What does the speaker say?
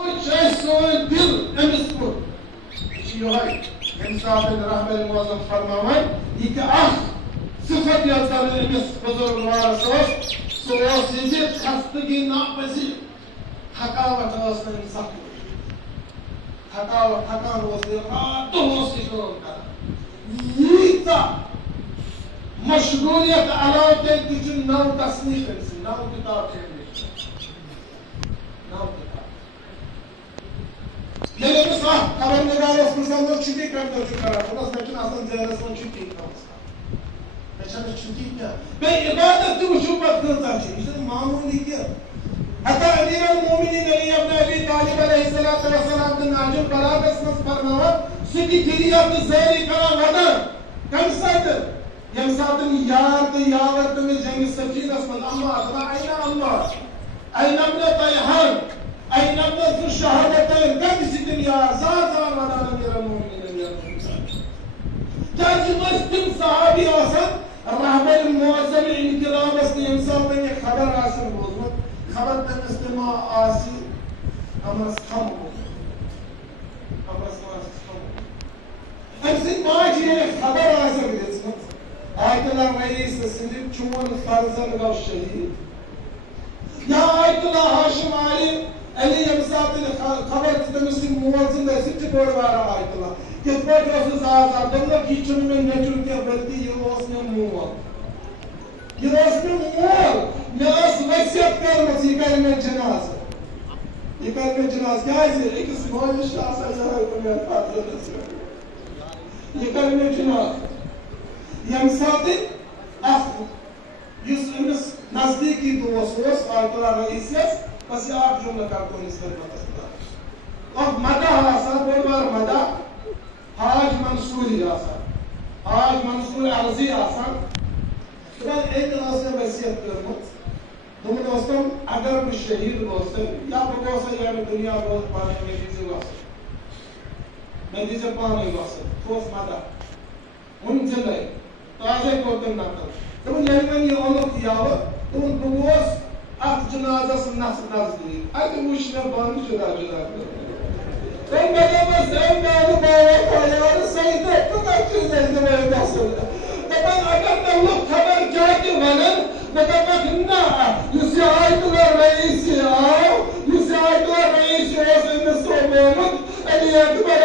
दिल अमिस कुन रहबर मौजम फरमावन यह सिफत अमिस बुजुर्गवारस खस्तगी नापजीर थकावट सख्त थकान यीता मशगूलियत अलाव तेल नव तस्नीफ नव किताब नव किताब खबर निगारस मज छुट्टी कर जेलस मन छुट्टी छुट्टी क्या इबादत वो पे मामूली क्या हता अमीर अल-मोमिनीन अली इब्न अबी तालिब अलैहिस्सलातु वस्सलाम के नाजुक बलागत में फरमावा सिटी गिरियत ज़ैरी करा वदन कम साथ यम साथ यार तो यावत में जंग सफीनस में अम्मा अल्लाह ऐना इब्न तयहन ऐना इब्न शहादतैन कद सिटिन यार ज़ात वदन अमीर अल-मोमिनीन अली क्या जिमस्तिम सहाबी आसन रहबर मुअज़्ज़म इनकिलाब ने इंसान ने खबर आसन बोलत खबर तक इस्तेमा आसी हमस खम ऐसे पांच ये खबर आसन दिसमत आयतुल्लाह रईस सिंध चुन फर्जन व शहीद या आयतुल्लाह हाशिम अली यमसात ने खबर तमस मुअज़्ज़म ने सिट बोर्ड वाला आयतुल्लाह कि पर रसूल आदम की चुन में नेचुर के बल्कि ये उसने मोल मेस वसीयत कर में जनाज क्या एक मोलिश में जनाज यम साथ नजदीकी दोस्त आयतुल्लाह रईस बस आप जुमला करते इस और मदा बोलवार मदा हाज मंसूरी हाज मंसूर अर्जी एक वसीयत कर्मुत दोनों दोस्तों अगर बह शहीद गोस या बह या दुनिया बहुत पाने में दीजिए पाने ठोस मदा उन जिले ताजे कोतम नकल तुम यमन ये ओलक याव तुम बगोस अख जनाजस नजदीक अत वुशना बंद जुदा जुदा तुम मेरे बस दारू बाबा यार सही तो पता चीज है अगर मैं खबर क्या कि वनन ना आयतुल्लाह रईस आओ आयतुल्लाह रईस मोहम्मद अली अकबर